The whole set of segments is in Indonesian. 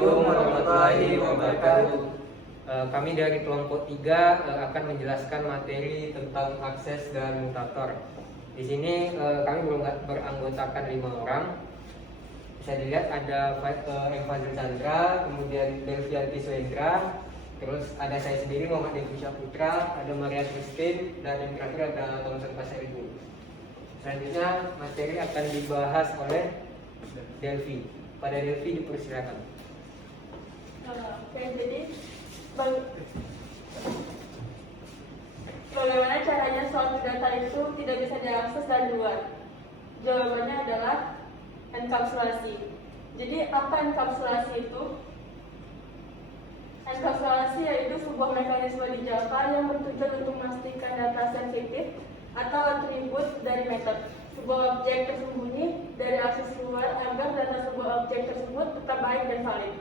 Assalamualaikum warahmatullahi wabarakatuh. Kami dari kelompok 3 akan menjelaskan materi tentang akses dan mutator. Di sini kami beranggotakan 5 orang. Bisa dilihat ada Eva Chandra, kemudian Delvianti Suendra, terus ada saya sendiri Muhammad Devi Syaputra, ada Maria Christine, dan yang terakhir ada Thomason Pasaribu. Selanjutnya materi akan dibahas oleh Delvi. Pada Delvi dipersilakan. Oke, jadi bagaimana caranya suatu data itu tidak bisa diakses dari luar? Jawabannya adalah enkapsulasi. Jadi apa enkapsulasi itu? Enkapsulasi yaitu sebuah mekanisme di Java yang bertujuan untuk memastikan data sensitif atau atribut dari metode sebuah objek tersembunyi dari akses luar agar data sebuah objek tersebut tetap baik dan valid.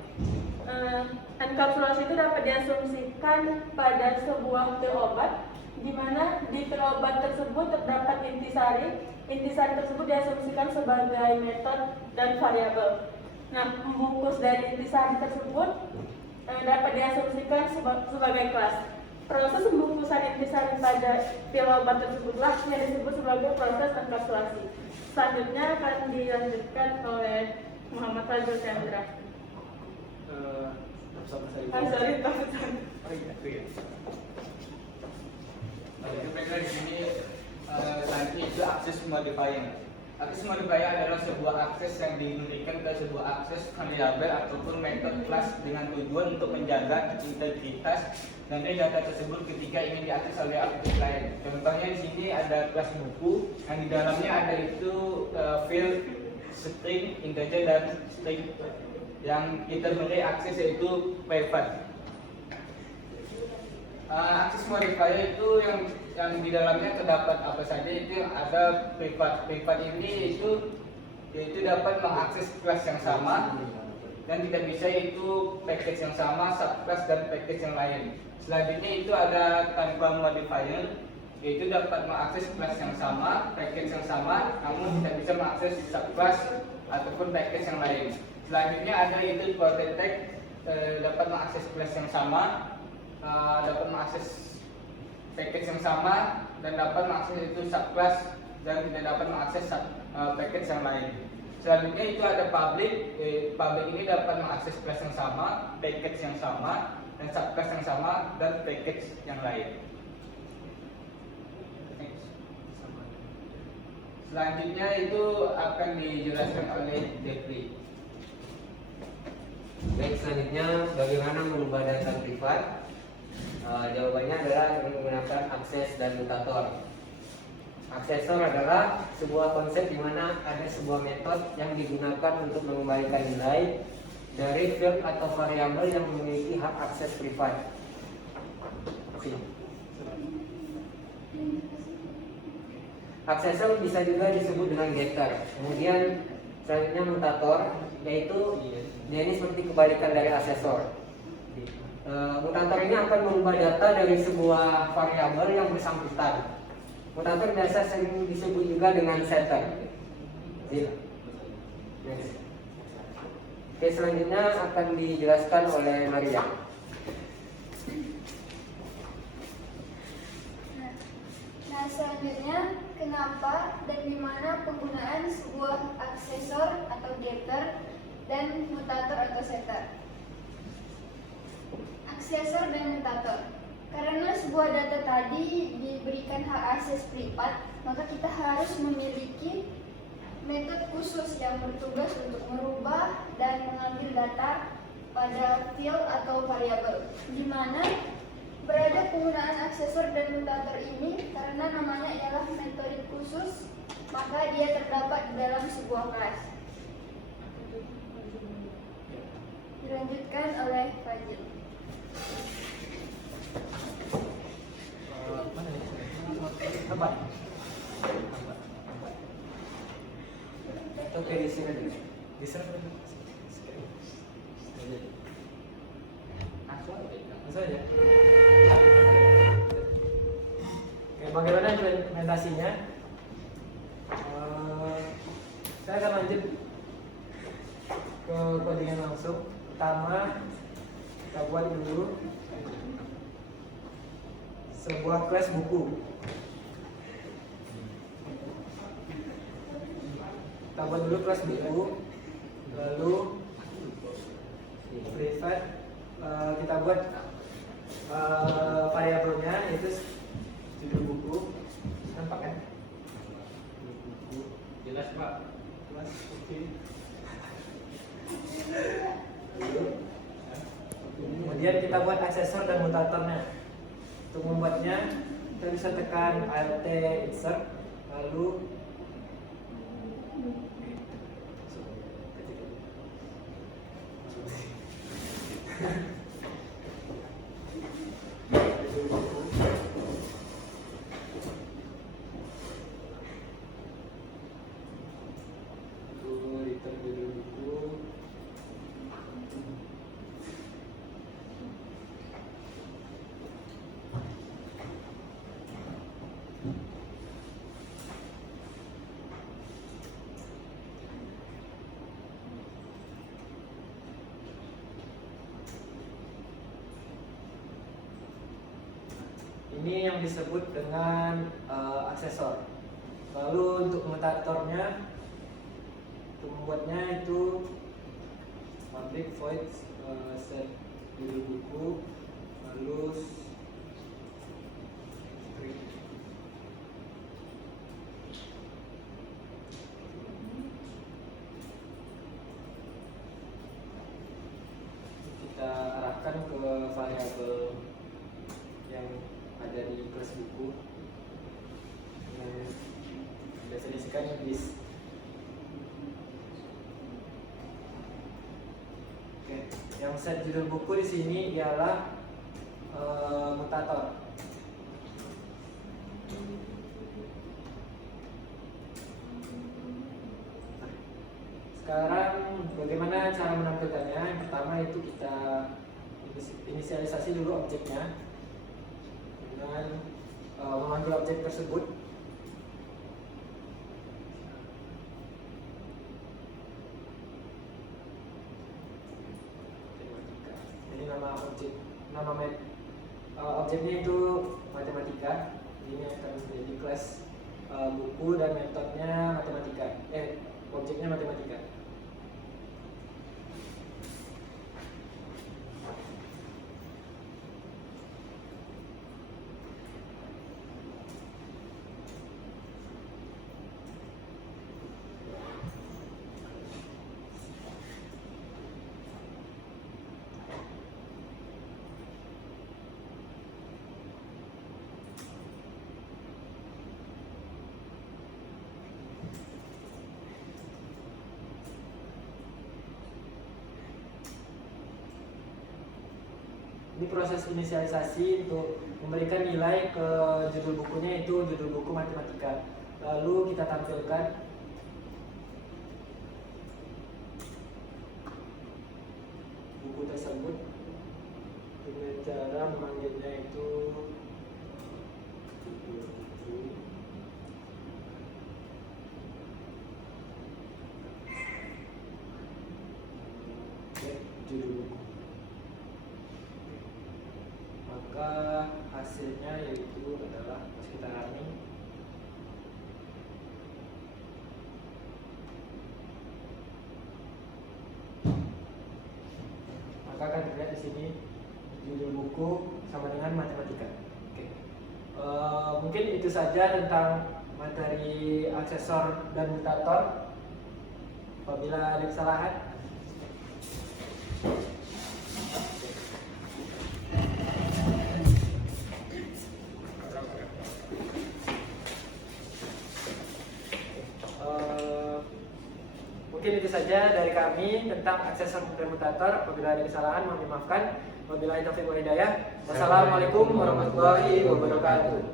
Enkapsulasi itu dapat diasumsikan pada sebuah pil obat, di mana di pil obat tersebut terdapat intisari. Intisari tersebut diasumsikan sebagai metode dan variabel. Nah, pembungkus dari intisari tersebut dapat diasumsikan sebagai kelas. Proses pembungkusan intisari pada pil obat tersebutlah yang disebut sebagai proses enkapsulasi. Selanjutnya akan dilanjutkan oleh Muhammad Fazil Chandra. Di sini nanti itu akses modifier. Akses modifier adalah sebuah akses yang diberikan ke sebuah akses variabel ataupun metode kelas dengan tujuan untuk menjaga integritas dari data tersebut ketika ingin diakses oleh akses lain. Contohnya di sini ada kelas buku yang di dalamnya ada itu field, string, integer dan string yang kita beri akses yaitu private. Akses modifier itu yang di dalamnya terdapat apa saja, itu ada privat. Privat ini yaitu dapat mengakses kelas yang sama dan tidak bisa itu package yang sama, subclass dan package yang lain. Selanjutnya itu ada tanpa modifier, yaitu dapat mengakses kelas yang sama, package yang sama, namun tidak bisa mengakses subclass ataupun package yang lain. Selanjutnya ada itu protect, dapat mengakses kelas yang sama, dapat mengakses package yang sama, dan dapat mengakses itu subclass dan tidak dapat mengakses package yang lain. Selanjutnya itu ada public. Public ini dapat mengakses kelas yang sama, package yang sama, dan subclass yang sama, dan package yang lain. Selanjutnya itu akan dijelaskan oleh Jeffrey. Baik, selanjutnya bagaimana mengubah data privat? Jawabannya adalah dengan menggunakan akses dan mutator. Aksesor adalah sebuah konsep di mana ada sebuah metode yang digunakan untuk mengembalikan nilai dari field atau variabel yang memiliki hak akses privat. Aksesor bisa juga disebut dengan getter. Kemudian selanjutnya mutator, yaitu ini seperti kebalikan dari aksesor. Mutator ini akan mengubah data dari sebuah variabel yang bersangkutan. Mutator biasa sering disebut juga dengan setter. Oke, selanjutnya akan dijelaskan oleh Maria. Nah, selanjutnya kenapa dan di mana penggunaan sebuah aksesor atau getter dan mutator atau setter. Aksesor dan mutator. Karena sebuah data tadi diberikan hak akses privat, maka kita harus memiliki metode khusus yang bertugas untuk merubah dan mengambil data pada field atau variabel. Di mana berada penggunaan aksesor dan mutator ini karena namanya ialah metode khusus, maka dia terdapat di dalam sebuah kelas. Dilanjutkan oleh Fajil. Oke, di sini dulu. Di sana. Langsung aja. Oke, bagaimana implementasinya? Saya akan lanjut ke codingan langsung. pertama kita buat dulu sebuah kelas buku. Kita buat dulu kelas buku, lalu privat kita buat variabelnya yaitu judul buku. Nampak kan? Jelas Pak. Kelas oke. Kemudian kita buat aksesor dan mutatornya. Untuk membuatnya kita bisa tekan Alt insert, lalu return judul buku. Ini yang disebut dengan aksesor. Lalu untuk mutatornya, untuk membuatnya itu public void set judul buku, lalu string. Kita arahkan ke variabel yang ada di kelas buku yang biasa disebutkan list. Oke, yang set judul buku di sini ialah mutator. Sekarang bagaimana cara menampilkannya? Yang pertama itu kita inisialisasi dulu objeknya dengan memanggil objek tersebut. Ini nama objek, objeknya itu matematika. Ini akan menjadi kelas buku dan metodenya matematika. Objeknya matematika. Ini proses inisialisasi untuk memberikan nilai ke judul bukunya, itu judul buku matematika. Lalu kita tampilkan buku tersebut dengan cara memanggilnya itu judul buku. Judul buku. Maka hasilnya yaitu adalah kita running. Maka akan terlihat di sini judul buku sama dengan matematika. Oke. Mungkin itu saja tentang materi aksesor dan mutator. Apabila ada kesalahan, mungkin itu saja dari kami tentang aksesor dan mutator. Apabila ada kesalahan mohon dimaafkan. Wabillahi taufiq wal hidayah. Wassalamualaikum warahmatullahi wabarakatuh.